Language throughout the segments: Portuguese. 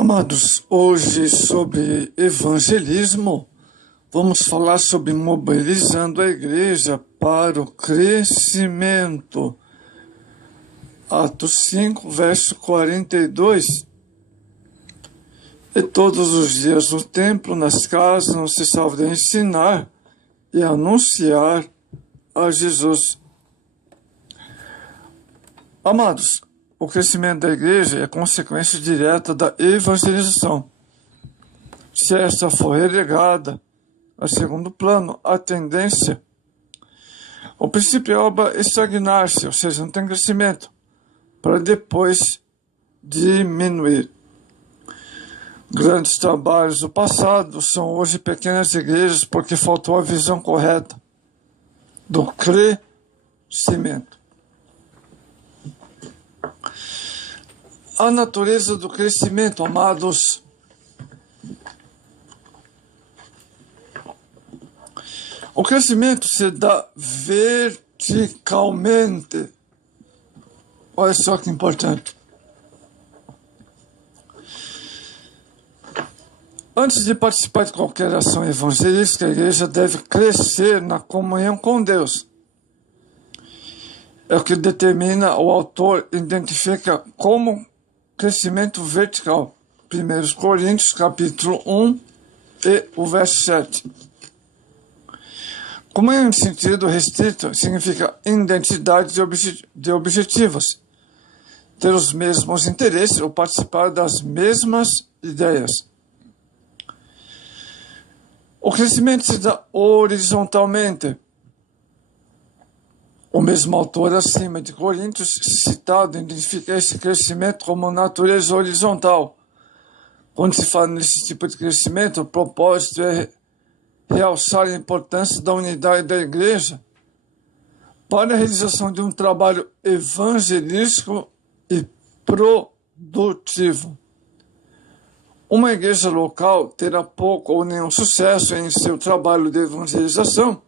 Amados, hoje sobre evangelismo, vamos falar sobre mobilizando a igreja para o crescimento. Atos 5, verso 42. E todos os dias no templo, nas casas, não se salva de ensinar e anunciar a Jesus. Amados, o crescimento da igreja é consequência direta da evangelização. Se esta for relegada a segundo plano, a tendência, o princípio é obra estagnar-se, ou seja, não tem crescimento, para depois diminuir. Grandes trabalhos do passado são hoje pequenas igrejas porque faltou a visão correta do crescimento. A natureza do crescimento, amados. O crescimento se dá verticalmente. Olha só que importante. Antes de participar de qualquer ação evangelística, a igreja deve crescer na comunhão com Deus. É o que determina, o autor identifica como crescimento vertical. 1 Coríntios, capítulo 1 e o verso 7. Comunhão em sentido restrito significa identidade de objetivos, ter os mesmos interesses ou participar das mesmas ideias. O crescimento se dá horizontalmente. O mesmo autor acima de Coríntios citado identifica esse crescimento como natureza horizontal. Quando se fala nesse tipo de crescimento, o propósito é realçar a importância da unidade da igreja para a realização de um trabalho evangelístico e produtivo. Uma igreja local terá pouco ou nenhum sucesso em seu trabalho de evangelização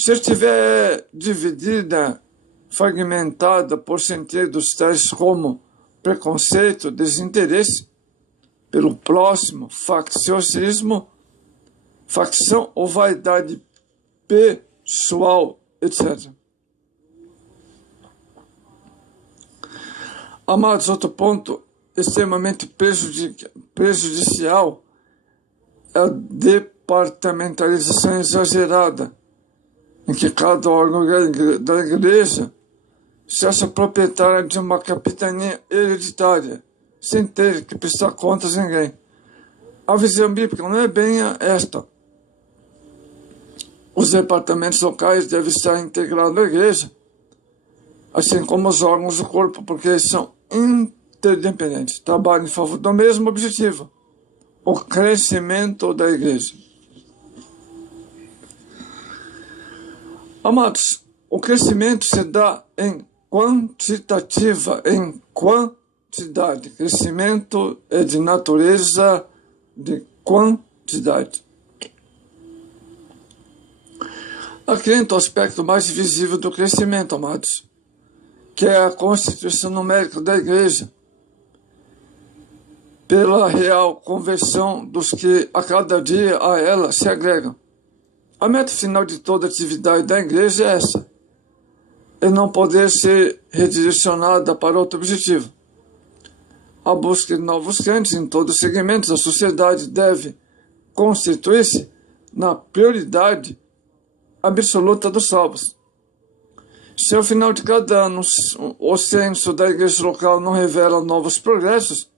se estiver dividida, fragmentada por sentidos tais como preconceito, desinteresse pelo próximo, facciosismo, facção ou vaidade pessoal, etc. Amados, outro ponto extremamente prejudicial é a departamentalização exagerada, em que cada órgão da igreja se acha proprietária de uma capitania hereditária, sem ter que prestar contas a ninguém. A visão bíblica não é bem esta. Os departamentos locais devem estar integrados à igreja, assim como os órgãos do corpo, porque eles são interdependentes, trabalham em favor do mesmo objetivo, o crescimento da igreja. Amados, o crescimento se dá em quantitativa, em quantidade. Crescimento é de natureza de quantidade. Aqui entra o aspecto mais visível do crescimento, amados, que é a constituição numérica da igreja, pela real conversão dos que a cada dia a ela se agregam. A meta final de toda atividade da igreja é essa, e não poder ser redirecionada para outro objetivo. A busca de novos crentes em todos os segmentos da sociedade deve constituir-se na prioridade absoluta dos salvos. Se ao final de cada ano o censo da igreja local não revela novos progressos,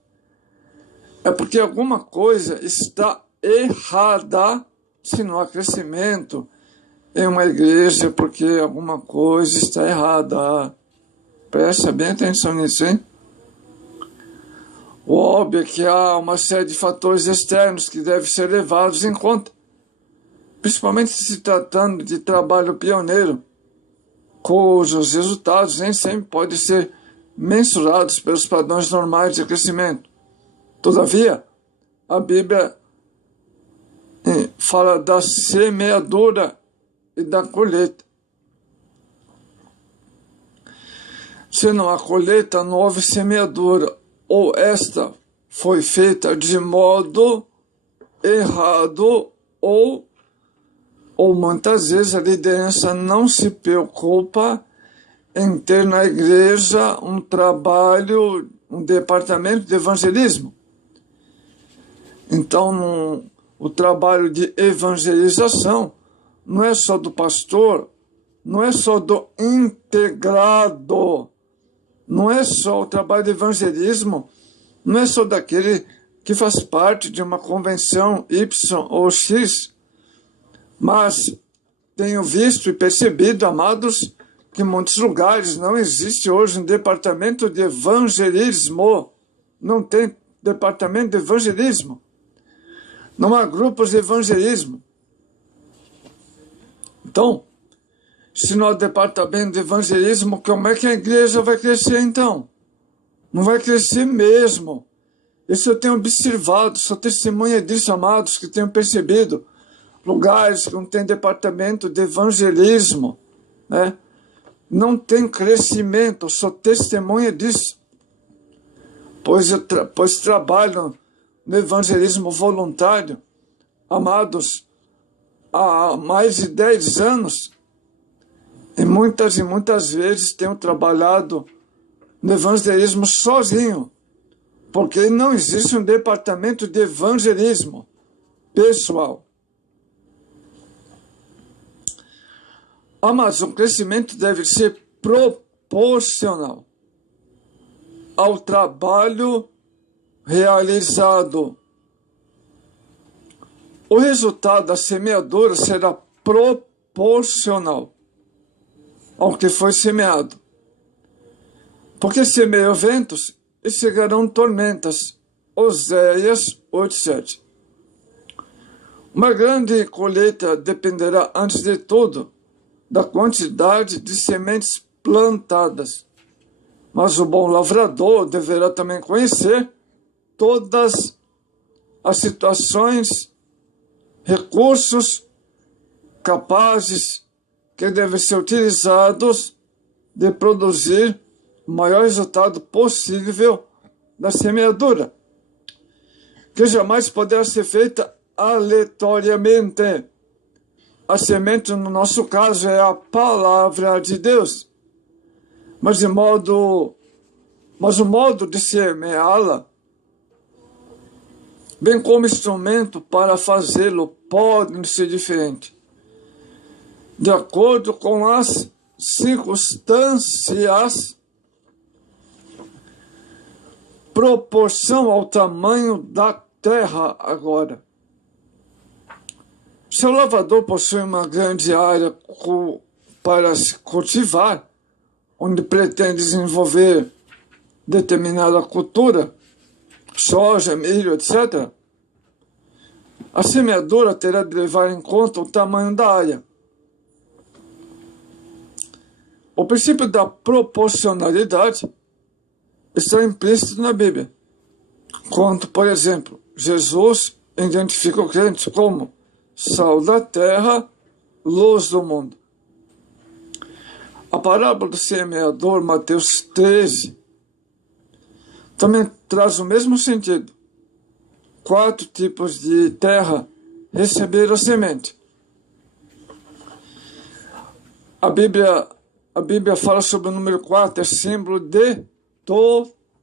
é porque alguma coisa está errada. Se não há crescimento em uma igreja, porque alguma coisa está errada. Presta bem atenção nisso, hein? O óbvio é que há uma série de fatores externos que devem ser levados em conta, principalmente se tratando de trabalho pioneiro, cujos resultados nem sempre podem ser mensurados pelos padrões normais de crescimento. Todavia, a Bíblia fala da semeadura e da colheita. Se não há colheita, não houve semeadura, ou esta foi feita de modo errado ou muitas vezes a liderança não se preocupa em ter na igreja um trabalho, um departamento de evangelismo. Então, o trabalho de evangelização não é só do pastor, não é só do integrado, não é só o trabalho de evangelismo, não é só daquele que faz parte de uma convenção Y ou X, mas tenho visto e percebido, amados, que em muitos lugares não existe hoje um departamento de evangelismo, não tem departamento de evangelismo, não há grupos de evangelismo. Então, se não há departamento de evangelismo, como é que a igreja vai crescer então? Não vai crescer mesmo. Isso eu tenho observado, sou testemunha disso, amados, que tenho percebido. Lugares que não tem departamento de evangelismo, né? Não tem crescimento, sou testemunha disso. Pois trabalho no evangelismo voluntário, amados, há mais de 10 anos, e muitas vezes tenho trabalhado no evangelismo sozinho, porque não existe um departamento de evangelismo pessoal. Mas o crescimento deve ser proporcional ao trabalho realizado. O resultado da semeadura será proporcional ao que foi semeado. Porque semeiam ventos e chegarão tormentas. Oséias 8:7. Uma grande colheita dependerá, antes de tudo, da quantidade de sementes plantadas. Mas o bom lavrador deverá também conhecer todas as situações, recursos capazes que devem ser utilizados de produzir o maior resultado possível da semeadura, que jamais poderá ser feita aleatoriamente. A semente, no nosso caso, é a palavra de Deus. Mas o modo de semeá-la, bem como instrumento para fazê-lo, podem ser diferentes, de acordo com as circunstâncias, proporção ao tamanho da terra agora. Se o lavrador possui uma grande área para se cultivar, onde pretende desenvolver determinada cultura, soja, milho, etc., a semeadura terá de levar em conta o tamanho da área. O princípio da proporcionalidade está implícito na Bíblia, quando, por exemplo, Jesus identifica o crente como sal da terra, luz do mundo. A parábola do semeador, Mateus 13, também traz o mesmo sentido. 4 tipos de terra receberam a semente. A Bíblia fala sobre o número 4, é símbolo de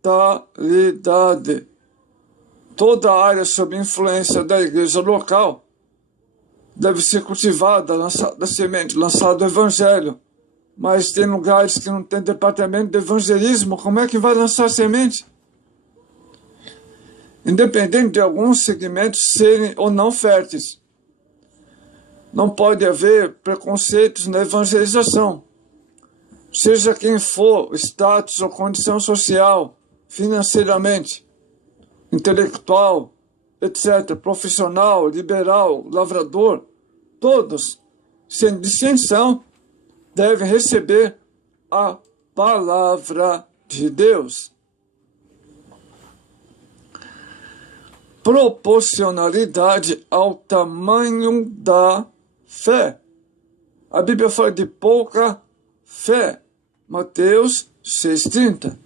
totalidade. Toda a área sob influência da igreja local deve ser cultivada, lançada semente, lançado o evangelho. Mas tem lugares que não tem departamento de evangelismo, como é que vai lançar semente? Independente de alguns segmentos serem ou não férteis, não pode haver preconceitos na evangelização. Seja quem for, status ou condição social, financeiramente, intelectual, etc., profissional, liberal, lavrador, todos, sem distinção, devem receber a palavra de Deus. Proporcionalidade ao tamanho da fé. A Bíblia fala de pouca fé. Mateus 6,30.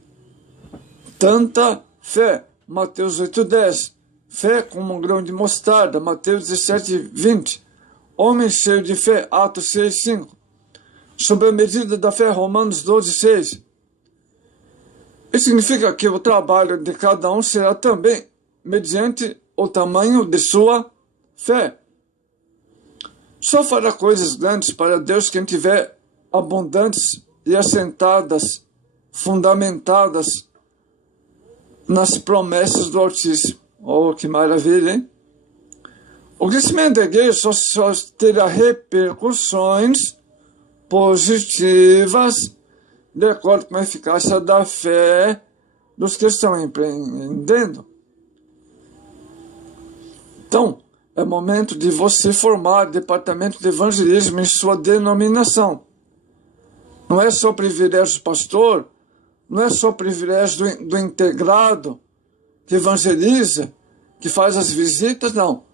Tanta fé. Mateus 8:10. Fé como um grão de mostarda, Mateus 17:20. Homem cheio de fé, Atos 6:5. Sob a medida da fé, Romanos 12:6. Isso significa que o trabalho de cada um será também mediante o tamanho de sua fé. Só fará coisas grandes para Deus quem tiver abundantes e assentadas, fundamentadas nas promessas do Altíssimo. Oh, que maravilha, hein? O crescimento da igreja só terá repercussões positivas de acordo com a eficácia da fé dos que estão empreendendo. Então, é momento de você formar departamento de evangelismo em sua denominação. Não é só privilégio do pastor, não é só privilégio do integrado que evangeliza, que faz as visitas, não.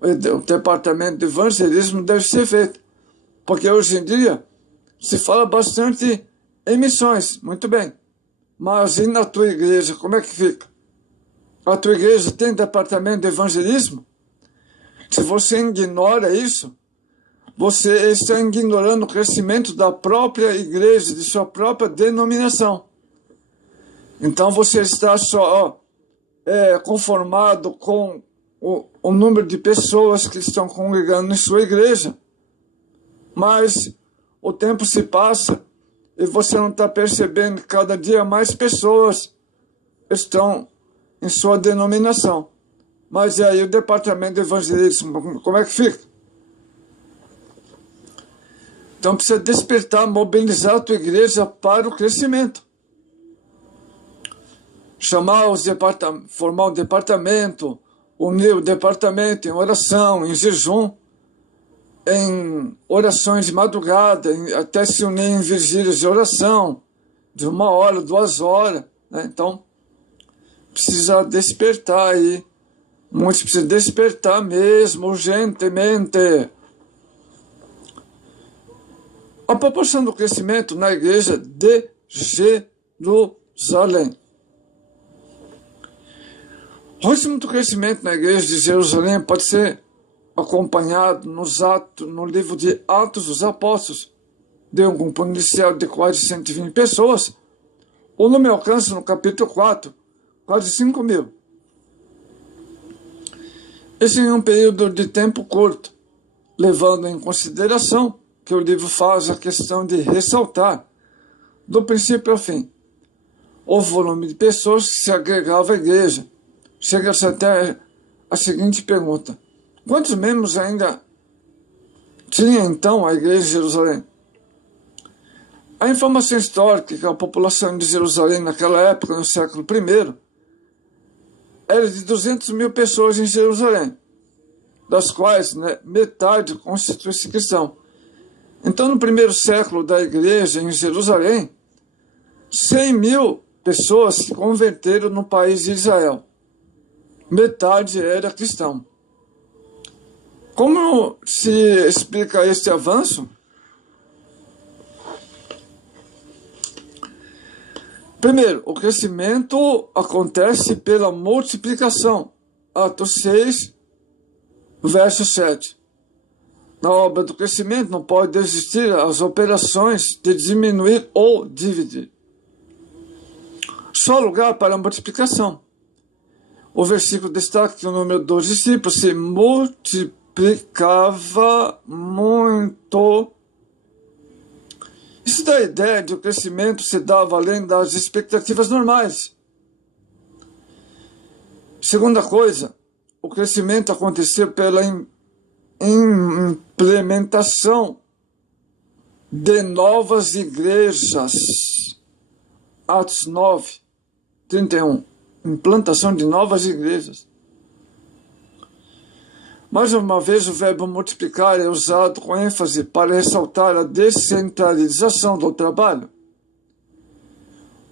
O departamento de evangelismo deve ser feito. Porque hoje em dia se fala bastante em missões, muito bem. Mas e na tua igreja, como é que fica? A tua igreja tem departamento de evangelismo? Se você ignora isso, você está ignorando o crescimento da própria igreja, de sua própria denominação. Então você está só conformado com o número de pessoas que estão congregando em sua igreja. Mas o tempo se passa e você não está percebendo que cada dia mais pessoas estão em sua denominação. Mas e aí o departamento de evangelismo, como é que fica? Então precisa despertar, mobilizar a tua igreja para o crescimento. Formar um departamento, unir o departamento em oração, em jejum, em orações de madrugada, até se unir em vigílias de oração, de 1 hora, 2 horas. Né? Então, precisa despertar aí. Muitos precisam despertar mesmo, urgentemente. A proporção do crescimento na igreja de Jerusalém. O ritmo do crescimento na igreja de Jerusalém pode ser acompanhado no livro de Atos dos Apóstolos, de um grupo inicial de quase 120 pessoas. O número alcança no capítulo 4, quase 5.000. Isso em um período de tempo curto, levando em consideração que o livro faz a questão de ressaltar, do princípio ao fim, o volume de pessoas que se agregava à igreja. Chega-se até a seguinte pergunta: quantos membros ainda tinha então a igreja de Jerusalém? A informação histórica que a população de Jerusalém naquela época, no século I, era de 200.000 pessoas em Jerusalém, das quais metade constitui-se cristão. Então, no primeiro século da igreja em Jerusalém, 100.000 pessoas se converteram no país de Israel. Metade era cristão. Como se explica este avanço? Primeiro, o crescimento acontece pela multiplicação. Atos 6, verso 7. Na obra do crescimento não pode existir as operações de diminuir ou dividir. Só lugar para a multiplicação. O versículo destaca que o número dos discípulos se multiplicava muito. Isso dá a ideia de que o crescimento se dava além das expectativas normais. Segunda coisa, o crescimento aconteceu pela implementação de novas igrejas. Atos 9, 31. Implantação de novas igrejas. Mais uma vez, o verbo multiplicar é usado com ênfase para ressaltar a descentralização do trabalho.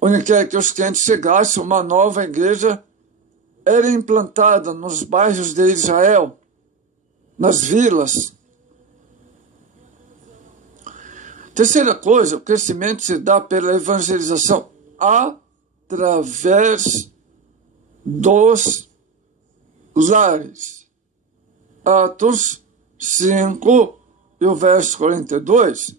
Onde quer que os crentes chegassem, uma nova igreja era implantada nos bairros de Israel, nas vilas. Terceira coisa, o crescimento se dá pela evangelização através dos lares. Atos 5 e o verso 42.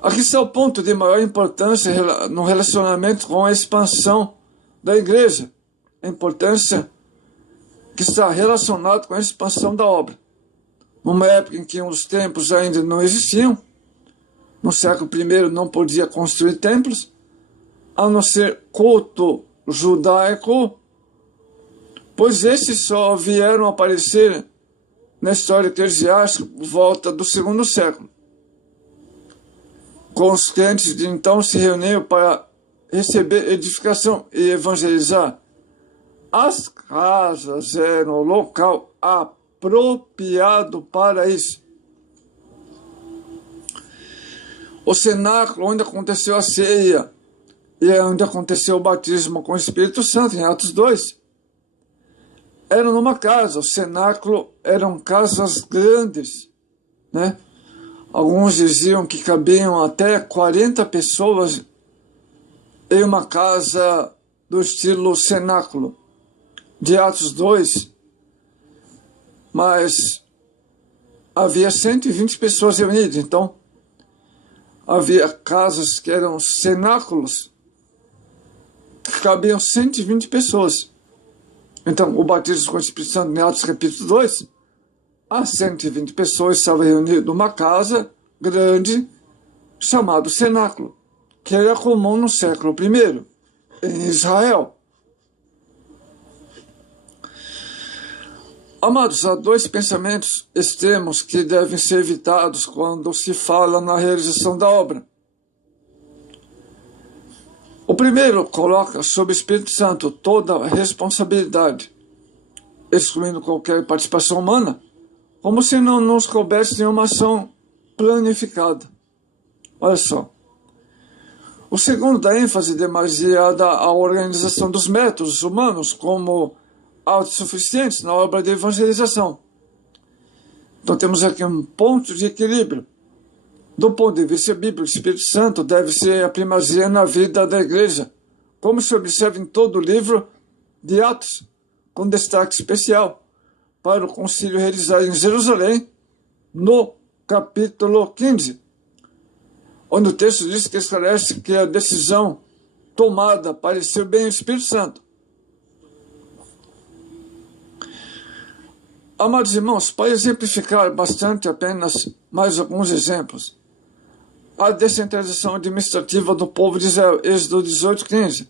Aqui está o ponto de maior importância no relacionamento com a expansão da igreja. A importância que está relacionada com a expansão da obra. Numa época em que os templos ainda não existiam, no século I não podia construir templos, a não ser culto judaico, pois esses só vieram aparecer na história eclesiástica por volta do segundo século. Com os crentes de então se reuniam para receber edificação e evangelizar. As casas eram o local apropriado para isso. O cenáculo onde aconteceu a ceia e onde aconteceu o batismo com o Espírito Santo, em Atos 2, era numa casa. O cenáculo eram casas grandes, né? Alguns diziam que cabiam até 40 pessoas em uma casa do estilo cenáculo de Atos 2, mas havia 120 pessoas reunidas. Então, havia casas que eram cenáculos que cabiam 120 pessoas. Então, o batismo com o Espírito Santo, em Atos capítulo 2, as 120 pessoas estavam reunidas numa casa grande chamada cenáculo, que era comum no século I, em Israel. Amados, há dois pensamentos extremos que devem ser evitados quando se fala na realização da obra. O primeiro coloca sobre o Espírito Santo toda a responsabilidade, excluindo qualquer participação humana, como se não nos coubesse nenhuma ação planificada. Olha só. O segundo dá ênfase demasiada à organização dos métodos humanos como autossuficientes na obra de evangelização. Então temos aqui um ponto de equilíbrio. Do ponto de vista bíblico, o Espírito Santo deve ser a primazia na vida da igreja, como se observa em todo o livro de Atos, com destaque especial para o concílio realizado em Jerusalém, no capítulo 15, onde o texto diz que esclarece que a decisão tomada pareceu bem o Espírito Santo. Amados irmãos, para exemplificar bastante apenas mais alguns exemplos, a descentralização administrativa do povo de Israel, Êxodo 18:15.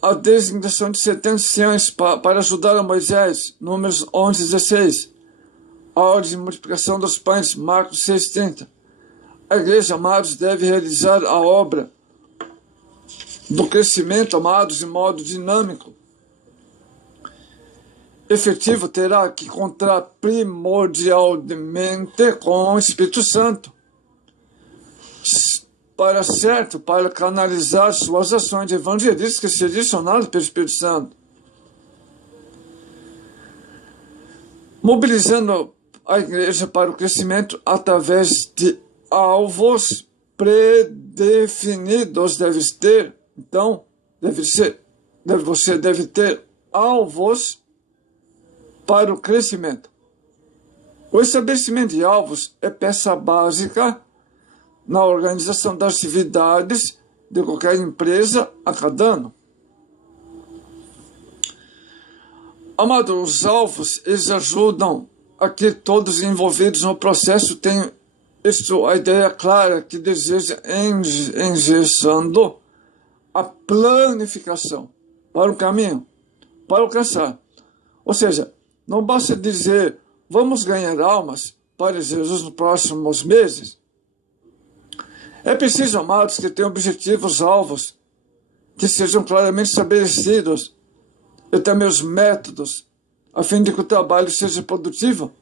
A designação de 70 anciãos para ajudar a Moisés, Números 11:16. A ordem de multiplicação dos pães, Marcos 6:30. A igreja, amados, deve realizar a obra do crescimento, amados, de modo dinâmico. Efetivo terá que contar primordialmente com o Espírito Santo, para canalizar suas ações evangelísticas direcionadas pelo Espírito Santo, mobilizando a igreja para o crescimento através de alvos predefinidos. Você deve ter alvos para o crescimento. O estabelecimento de alvos é peça básica na organização das atividades de qualquer empresa a cada ano. Amados, os alvos, eles ajudam a que todos os envolvidos no processo tenham a ideia clara que deseja, engessando a planificação para o caminho, para alcançar. Ou seja, não basta dizer, vamos ganhar almas para Jesus nos próximos meses. É preciso, amados, que tenham objetivos, alvos, que sejam claramente estabelecidos, e também os métodos, a fim de que o trabalho seja produtivo,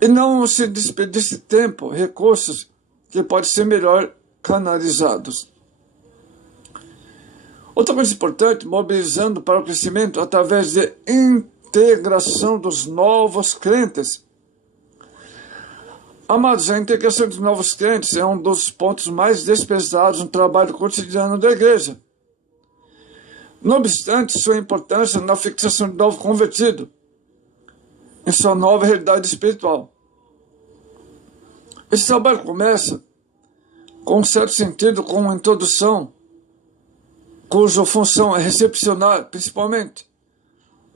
e não se desperdice tempo, recursos, que podem ser melhor canalizados. Outra coisa importante, mobilizando para o crescimento através de integração dos novos crentes. Amados, a integração dos novos crentes é um dos pontos mais desprezados no trabalho cotidiano da igreja. Não obstante sua importância na fixação do novo convertido em sua nova realidade espiritual. Esse trabalho começa, com um certo sentido, com uma introdução, cuja função é recepcionar, principalmente,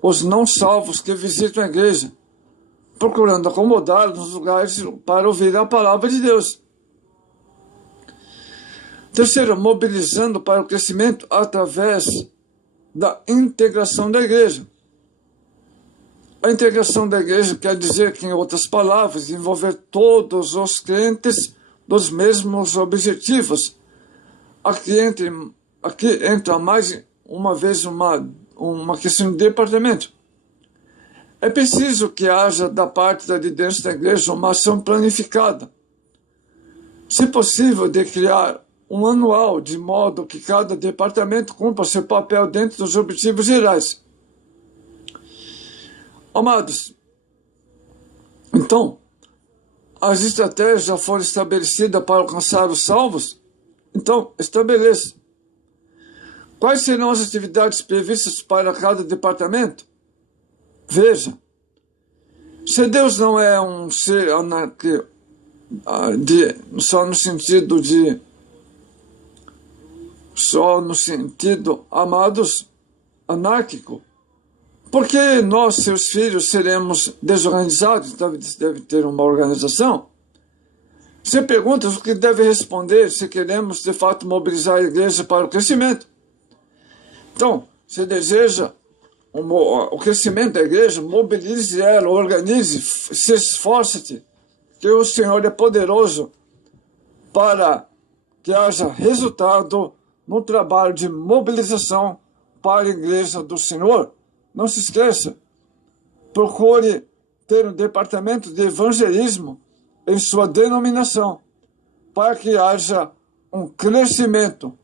os não salvos que visitam a igreja, procurando acomodá-los nos lugares para ouvir a palavra de Deus. Terceiro, mobilizando para o crescimento através da integração da igreja. A integração da igreja quer dizer que, em outras palavras, envolver todos os crentes dos mesmos objetivos. Aqui entra mais uma vez uma questão de departamento. É preciso que haja da parte da liderança da igreja uma ação planificada, se possível, de criar um manual de modo que cada departamento cumpra seu papel dentro dos objetivos gerais. Amados, então, as estratégias já foram estabelecidas para alcançar os salvos? Então, estabeleça. Quais serão as atividades previstas para cada departamento? Veja, se Deus não é um ser só no sentido, amados, anárquico, por que nós, seus filhos, seremos desorganizados? Deve ter uma organização. Você pergunta o que deve responder se queremos, de fato, mobilizar a igreja para o crescimento. Então, se deseja o crescimento da igreja, mobilize ela, organize, se esforce-te, que o Senhor é poderoso para que haja resultado no trabalho de mobilização para a igreja do Senhor. Não se esqueça, procure ter um departamento de evangelismo em sua denominação, para que haja um crescimento